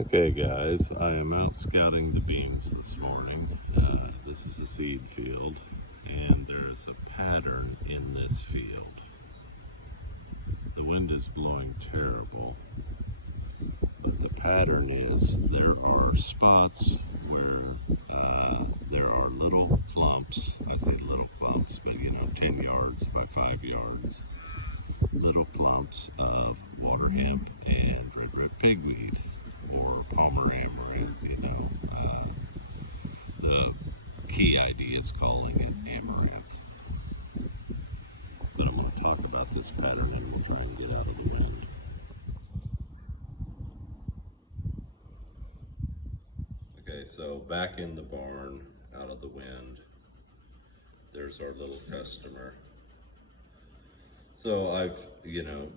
Okay guys, I am out scouting the beans this morning. This is a seed field and there is a pattern in this field. The wind is blowing terrible, but the pattern is there are spots where there are little clumps. I say little clumps, but 10 yards by 5 yards. Little clumps of waterhemp and red pigweed, or Palmer amaranth. The key idea is calling it amaranth. But I'm going to talk about this pattern and we'll try and get out of the wind. Okay, so back in the barn, out of the wind, there's our little customer. So I've,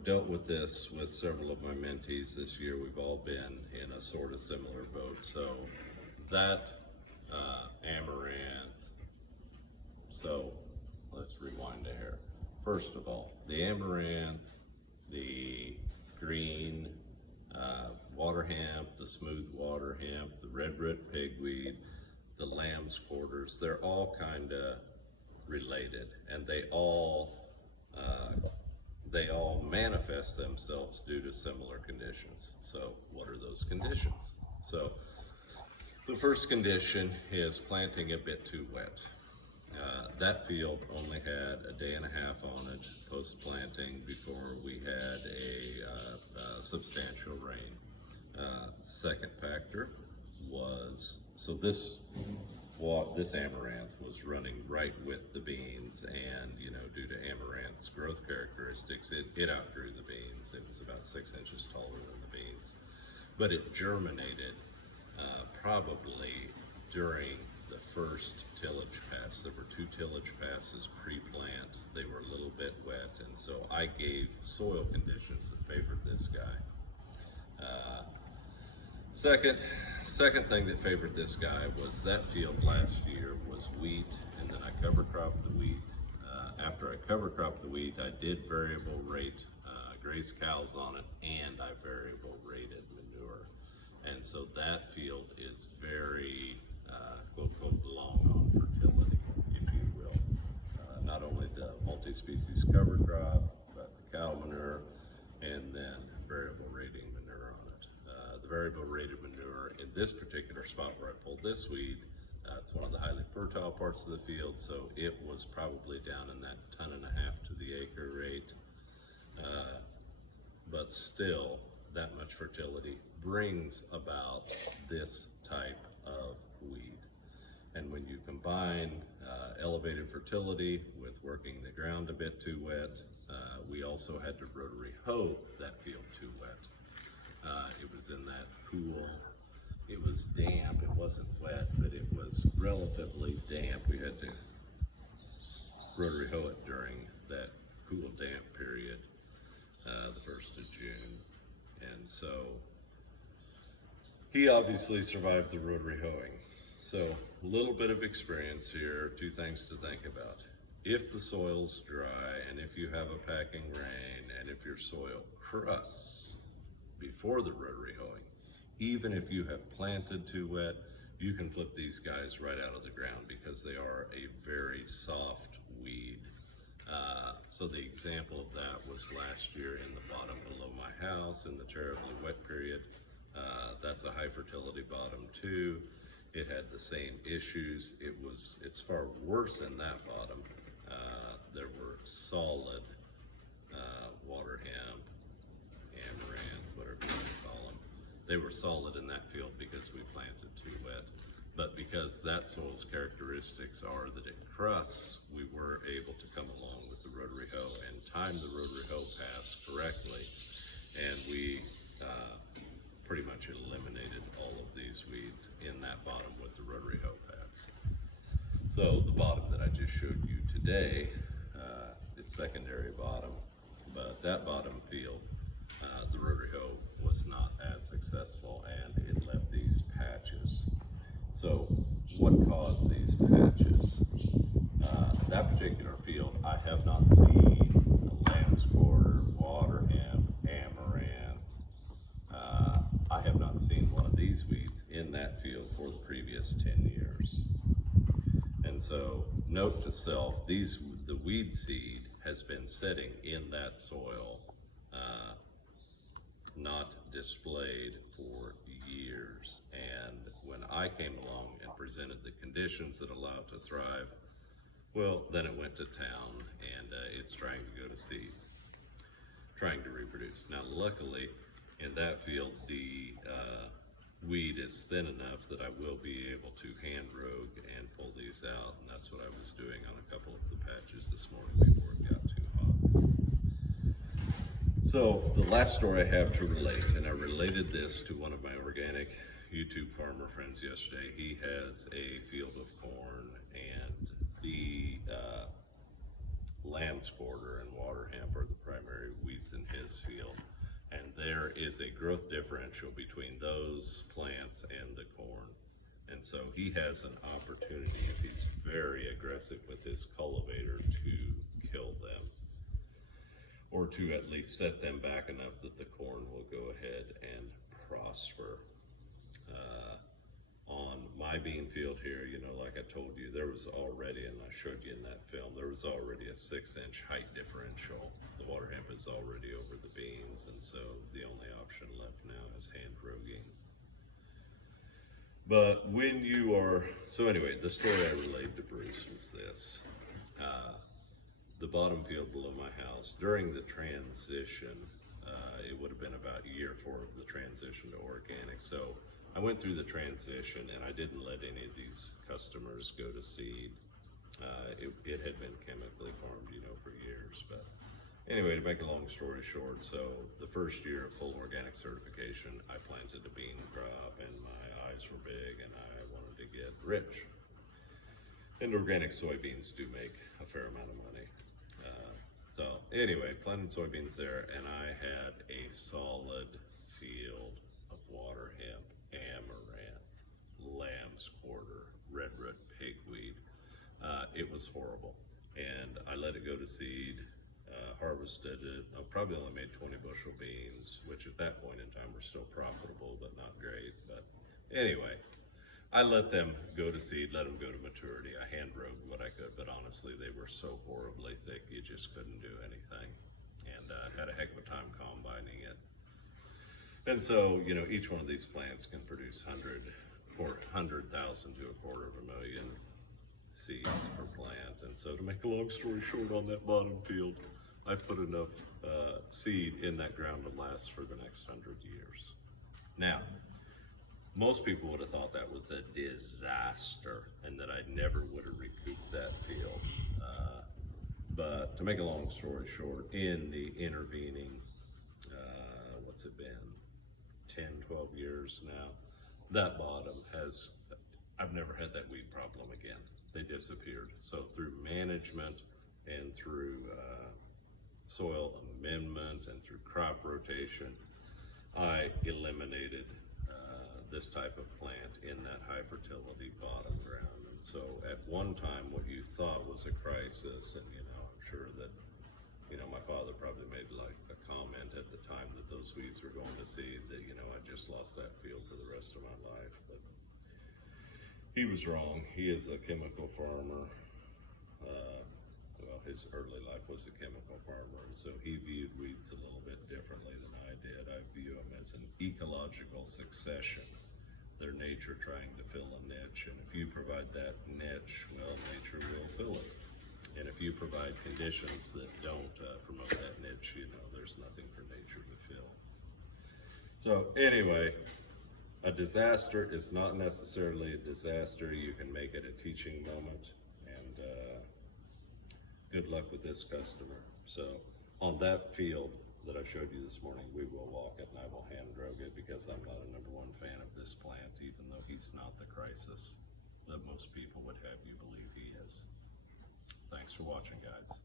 dealt with this with several of my mentees this year. We've all been in a sort of similar boat. So that amaranth, so let's rewind to here. First of all, the amaranth, the green waterhemp, the smooth waterhemp, the red pigweed, the lambsquarters, they're all kind of related, and they all manifest themselves due to similar conditions. So what are those conditions? So the first condition is planting a bit too wet. That field only had a day and a half on it post-planting before we had a substantial rain. Second factor was, so this amaranth was running right with the beans, and due to amaranth's growth characteristics, it outgrew the beans. It was about 6 inches taller than the beans, but it germinated probably during the first tillage pass. There were 2 tillage passes pre-plant. They were a little bit wet, and so I gave soil conditions that favored this guy. Second thing that favored this guy was that field last year was wheat, and then I cover cropped the wheat. After I cover cropped the wheat, I did variable rate graze cows on it, and I variable rated manure. And so that field is very quote long on fertility, if you will. Not only the multi-species cover crop, but the cow manure, and then variable rating manure on it. The variable rated manure in this particular spot where I pulled this weed, it's one of the highly fertile parts of the field, so it was probably down in that 1.5 tons to the acre rate. But still, that much fertility brings about this type of weed. And when you combine elevated fertility with working the ground a bit too wet, we also had to rotary hoe that field too wet. It was in that cool, it was damp, it wasn't wet, but it was relatively damp. We had to rotary hoe it during that cool, damp period, the 1st of June. And so he obviously survived the rotary hoeing. So a little bit of experience here, 2 things to think about. If the soil's dry, and if you have a packing rain, and if your soil crusts before the rotary hoeing, even if you have planted too wet, you can flip these guys right out of the ground because they are a very soft weed. So the example of that was last year in the bottom below my house in the terribly wet period. That's a high fertility bottom too. It had the same issues. It's far worse in that bottom. There were solid waterhemp, amaranth, whatever you want to call them. They were solid in that field because we planted too wet. But because that soil's characteristics are that it crusts, we were able to come along with the rotary hoe and time the rotary hoe pass correctly. And we pretty much eliminated all of these weeds in that bottom with the rotary hoe pass. So the bottom that I just showed you today, it's secondary bottom, but that bottom field, the rotary hoe was not as successful and it left these patches. So what caused these patches? That particular field, I have not seen a lambsquarter, waterhemp, amaranth. I have not seen one of in that field for the previous 10 years. And so, note to self, the weed seed has been sitting in that soil, not displayed for years. And when I came along and presented the conditions that allow it to thrive, well, then it went to town, and it's trying to go to seed, trying to reproduce. Now, luckily, in that field, the weed is thin enough that I will be able to hand rogue and pull these out, and that's what I was doing on a couple of the patches this morning before it got too hot. So the last story I have to relate, and I related this to one of my organic YouTube farmer friends yesterday. He has a field of corn, and the lambsquarter and waterhemp are the primary weeds in his field. And there is a growth differential between those plants and the corn. And so he has an opportunity, if he's very aggressive with his cultivator, to kill them, or to at least set them back enough that the corn will go ahead and prosper. On my bean field here, you know, like I told you, there was already, and I showed you in that film, there was already a 6-inch height differential. The water hemp is already over the beans, and so the only option left now is hand roguing. But when you are, so anyway, the story I relayed to Bruce was this. The bottom field below my house, during the transition, it would have been about a year for the transition to organic. So I went through the transition, and I didn't let any of these customers go to seed. It had been chemically farmed, you know, for years. But anyway, to make a long story short, so the first year of full organic certification, I planted a bean crop, and my eyes were big, and I wanted to get rich. And organic soybeans do make a fair amount of money. So anyway, planted soybeans there, and I had a solid field of water hemp, amaranth, lambsquarter, red root pigweed. It was horrible, and I let it go to seed, harvested it. I probably only made 20 bushel beans, which at that point in time were still profitable, but not great. But anyway, I let them go to seed, let them go to maturity. I hand rogued what I could, but honestly, they were so horribly thick, you just couldn't do anything. And had a heck of a time combining it. And so, you know, each one of these plants can produce 100,000 to 250,000 seeds per plant. And so, to make a long story short, on that bottom field, I put enough seed in that ground to last for the next 100 years. Now, most people would have thought that was a disaster and that I never would have recouped that field. But to make a long story short, in the intervening, what's it been, 10, 12 years now, that bottom has, I've never had that weed problem again. They disappeared. So through management and through soil amendment and through crop rotation, I eliminated this type of plant in that high fertility bottom ground. And so at one time, what you thought was a crisis, and you know, I'm sure that, you know, my father probably made like a comment at the time that those weeds were going to seed that, you know, I just lost that field for the rest of my life. But he was wrong. He is a chemical farmer. Well, his early life was a chemical farmer, and so he viewed weeds a little bit differently than I did. I view them as an ecological succession. They're nature trying to fill a niche, and if you provide that niche, well, nature will fill it. And if you provide conditions that don't promote that niche, you know, there's nothing for nature to fill. So anyway, a disaster is not necessarily a disaster. You can make it a teaching moment, and good luck with this customer. So on that field that I showed you this morning, we will walk it, and I will hand rogue it, because I'm not a #1 fan of this plant, even though he's not the crisis that most people would have you believe he is. Thanks for watching, guys.